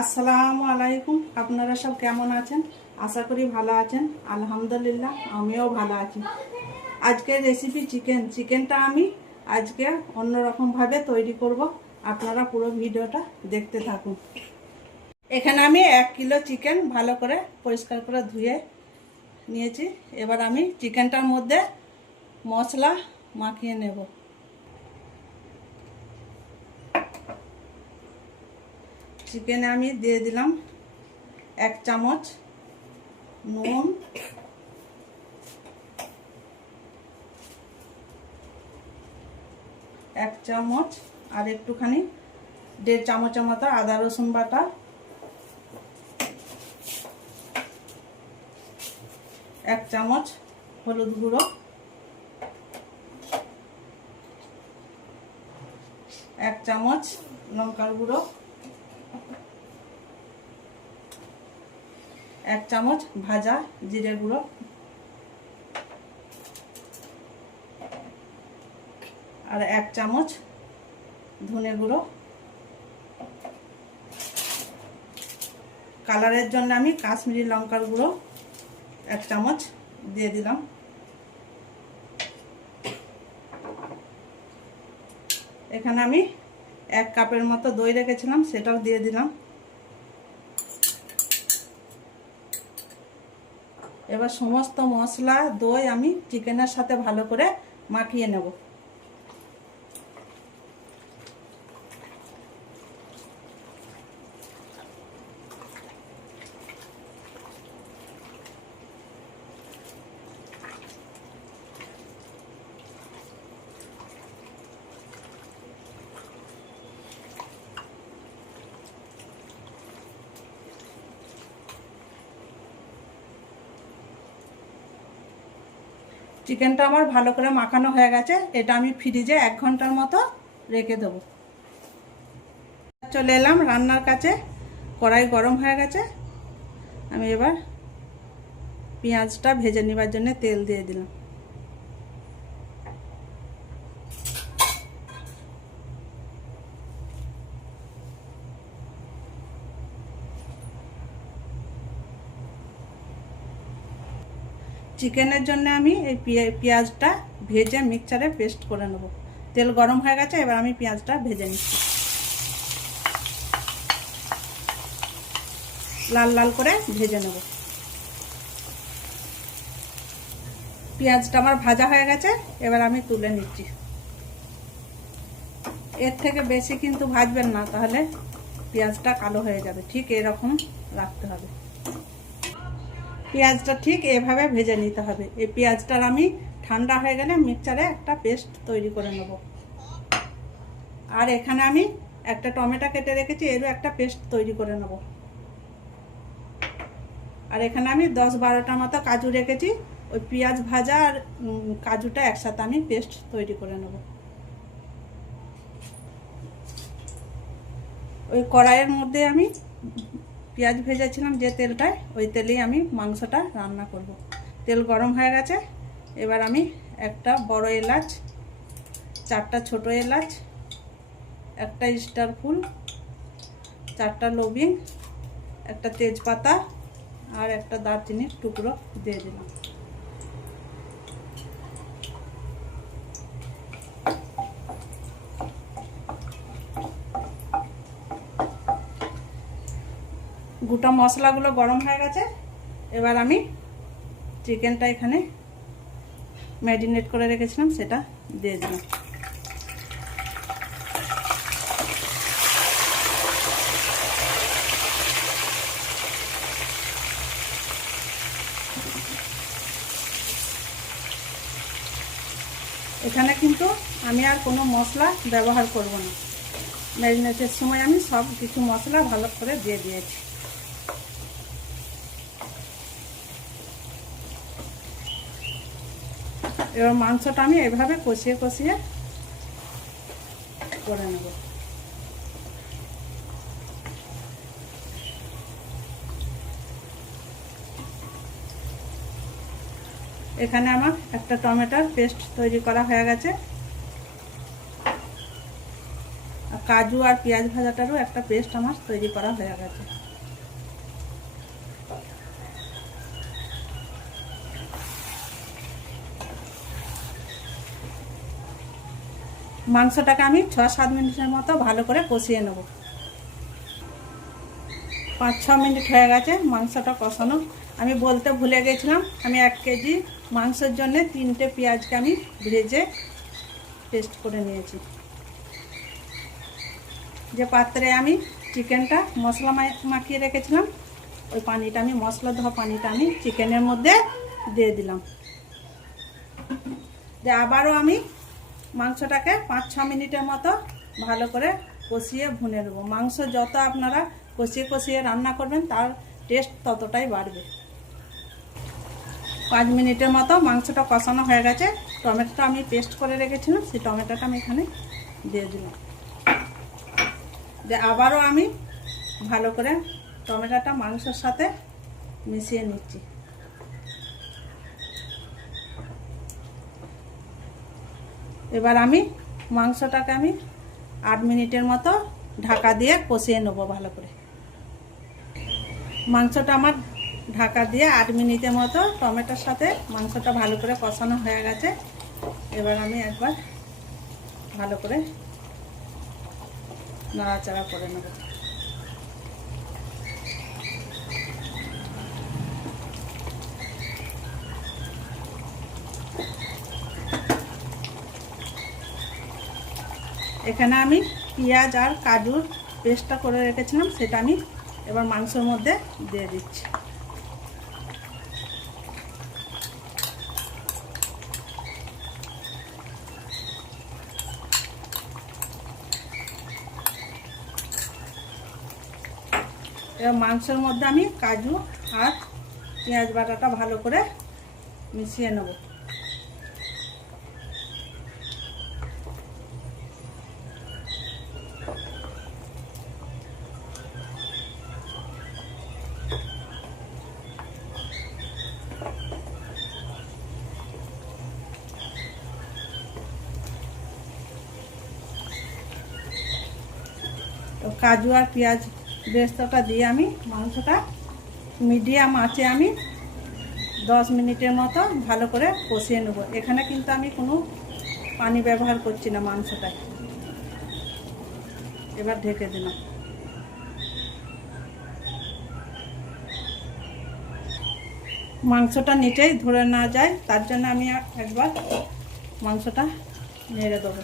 আসসালামু আলাইকুম। আপনারা সব কেমন আছেন? আশা করি ভালো আছেন। আলহামদুলিল্লাহ আমিও ভালো আছি। আজকের রেসিপি চিকেনটা আমি আজকে অন্যরকমভাবে তৈরি করব। আপনারা পুরো ভিডিওটা দেখতে থাকুন। এখানে আমি 1 কিলো চিকেন ভালো করে পরিষ্কার করে ধুয়ে নিয়েছি। এবার আমি চিকেনটার মধ্যে মশলা মাখিয়ে নেব। চিকেনে আমি দিয়ে দিলাম 1 চামচ নুন, 1 চামচ আর একটুখানি 1.5 চামচের মতো আদা রসুন বাটা, 1 চামচ হলুদ গুঁড়ো, 1 চামচ লঙ্কার গুঁড়ো, 1 চামচ ভাজা জিরে গুঁড়ো, আর 1 চামচ ধনে গুঁড়ো। কালারের জন্য আমি কাশ্মীরি লঙ্কার গুঁড়ো 1 চামচ দিয়ে দিলাম। এখানে আমি 1 কাপের মতো দই রেখেছিলাম, সেটাও দিয়ে দিলাম। এবার সমস্ত মশলা দই আমি চিকেনের সাথে ভালো করে মাখিয়ে নেব। চিকেনটা আমার ভালো করে মাখানো হয়ে গেছে। এটা আমি ফ্রিজে 1 ঘন্টার মতো রেখে দেবো। চলে এলাম রান্নার কাছে। কড়াই গরম হয়ে গেছে। আমি এবার পেঁয়াজটা ভেজে নেবার জন্য তেল দিয়ে দিলাম। চিকেনের জন্য আমি এই পেঁয়াজটা ভেজে মিক্সচারে পেস্ট করে নেব। তেল গরম হয়ে গেছে, এবার আমি পেঁয়াজটা ভেজে নিচ্ছি। লাল লাল করে ভেজে নেব। পেঁয়াজটা আমার ভাজা হয়ে গেছে, এবার আমি তুলে নিচ্ছি। এর থেকে বেশি কিন্তু ভাজবেন না, তাহলে পেঁয়াজটা কালো হয়ে যাবে। ঠিক এরকম রাখতে হবে। পেঁয়াজটা ঠিক এভাবে ভেজে নিতে হবে। এই পেঁয়াজটার আমি ঠান্ডা হয়ে গেলে মিক্সচারে একটা পেস্ট তৈরি করে নেব। আর এখানে আমি একটা টমেটো কেটে রেখেছি, এরও একটা পেস্ট তৈরি করে নেব। আর এখানে আমি 10-12টা মতো কাজু রেখেছি। ওই পেঁয়াজ ভাজা আর কাজুটা একসাথে আমি পেস্ট তৈরি করে নেব। ওই কড়াইয়ের মধ্যে আমি পেঁয়াজ ভেজেছিলাম যে তেলটায়, ওই তেলেই আমি মাংসটা রান্না করব। তেল গরম হয়ে গেছে। এবার আমি একটা বড় এলাচ, 4টা ছোট এলাচ, একটা স্টার ফুল, 4টা লবিং, একটা তেজপাতা আর একটা দারচিনির টুকরো দিয়ে দিলাম। গোটা মশলাগুলো গরম হয়ে গেছে। এবার আমি চিকেনটা এখানে ম্যারিনেট করে রেখেছিলাম, সেটা দিয়ে দিলাম। এখানে কিন্তু আমি আর কোনো মশলা ব্যবহার করব না। ম্যারিনেটের সময় আমি সব কিছু মশলা ভালো করে দিয়ে দিয়েছি। এবার মাংসটা আমি এভাবে কষিয়ে কষিয়ে করে নেব। এখানে আমার একটা টমেটোর পেস্ট তৈরি করা হয়ে গেছে। কাজু আর পেঁয়াজ ভাজাটারও একটা পেস্ট আমার তৈরি করা হয়ে গেছে। মাংসটাকে আমি 6-7 মিনিটের মতো ভালো করে কষিয়ে নেব। 5-6 মিনিট হয়ে গেছে মাংসটা কষানো। আমি বলতে ভুলে গেছিলাম, আমি 1 কেজি মাংসের জন্য 3টে পেঁয়াজকে আমি ভেজে পেস্ট করে নিয়েছি। যে পাত্রে আমি চিকেনটা মশলা মাখিয়ে রেখেছিলাম, ওই পানিটা আমি মশলা ধোয়া পানিটা আমি চিকেনের মধ্যে দিয়ে দিলাম। যে আবারও আমি মাংসটাকে 5-6 মিনিটের মতো ভালো করে কষিয়ে ভুনে দেবো। মাংস যত আপনারা কষিয়ে কষিয়ে রান্না করবেন তার টেস্ট ততটাই বাড়বে। 5 মিনিটের মতো মাংসটা কষানো হয়ে গেছে। টমেটোটা আমি পেস্ট করে রেখেছিলাম, সেই টমেটোটা আমি এখানে দিয়ে দিলাম। যে আবারও আমি ভালো করে টমেটোটা মাংসের সাথে মিশিয়ে নিচ্ছি। এবার আমি মাংসটাকে আমি 8 মিনিটের মতো ঢাকা দিয়ে কষিয়ে নেব ভালো করে। মাংসটা আমার ঢাকা দিয়ে 8 মিনিটের মতো টমেটোর সাথে মাংসটা ভালো করে কষানো হয়ে গেছে। এবার আমি একবার ভালো করে নাড়াচাড়া করে নেব। এখানে আমি পেঁয়াজ আর কাজুর পেস্টটা করে রেখেছিলাম, সেটা আমি এবার মাংসের মধ্যে দিয়ে দিচ্ছি। এবার মাংসের মধ্যে আমি কাজু আর পেঁয়াজ বাটাটা ভালো করে মিশিয়ে নেব। কাজু আর পেঁয়াজ বেরেস্তাটা দিয়ে আমি মাংসটা মিডিয়াম আঁচে আমি 10 মিনিটের মতো ভালো করে কষিয়ে নেব। এখানে কিন্তু আমি কোনো পানি ব্যবহার করছি না মাংসটায়। এবার ঢেকে দিলাম। মাংসটা নিচেই ধরে না যায় তার জন্য আমি একবার মাংসটা নেড়ে দেবো।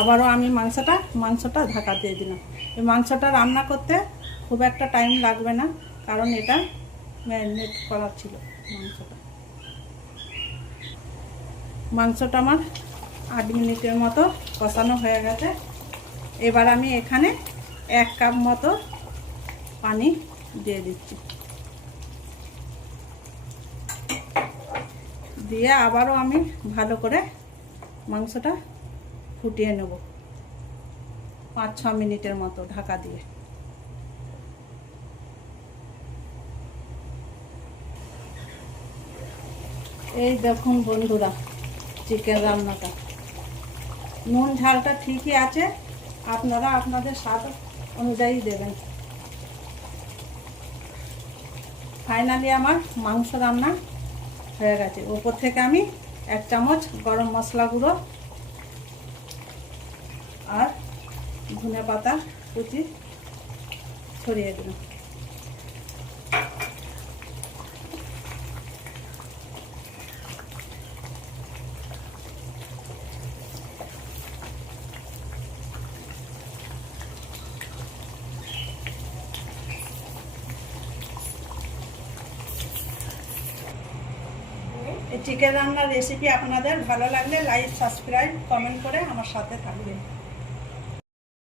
আবারও আমি মাংসটা ঢাকা দিয়ে দিলাম। এই মাংসটা রান্না করতে খুব একটা টাইম লাগবে না, কারণ এটা ম্যারিনেট করা ছিল। মাংসটা আমার 8 মিনিটের মতো কষানো হয়ে গেছে। এবার আমি এখানে 1 কাপ মতো পানি দিয়ে দিচ্ছি। দিয়ে আবারও আমি ভালো করে মাংসটা ফুটিয়ে নেব 5-6 মিনিটের মতো ঢাকা দিয়ে। এই দেখুন বন্ধুরা, চিকেন রান্নাটা নুন ঝালটা ঠিকই আছে, আপনারা আপনাদের স্বাদ অনুযায়ী দেবেন। ফাইনালি আমার মাংস রান্না হয়ে গেছে। উপর থেকে আমি 1 চামচ গরম মশলা গুঁড়ো আর ধনে পাতা কুচি ছড়িয়ে দিলাম। এই চিকেন রান্নার রেসিপি আপনাদের ভালো লাগলে লাইক, সাবস্ক্রাইব, কমেন্ট করে আমার সাথে থাকবেন।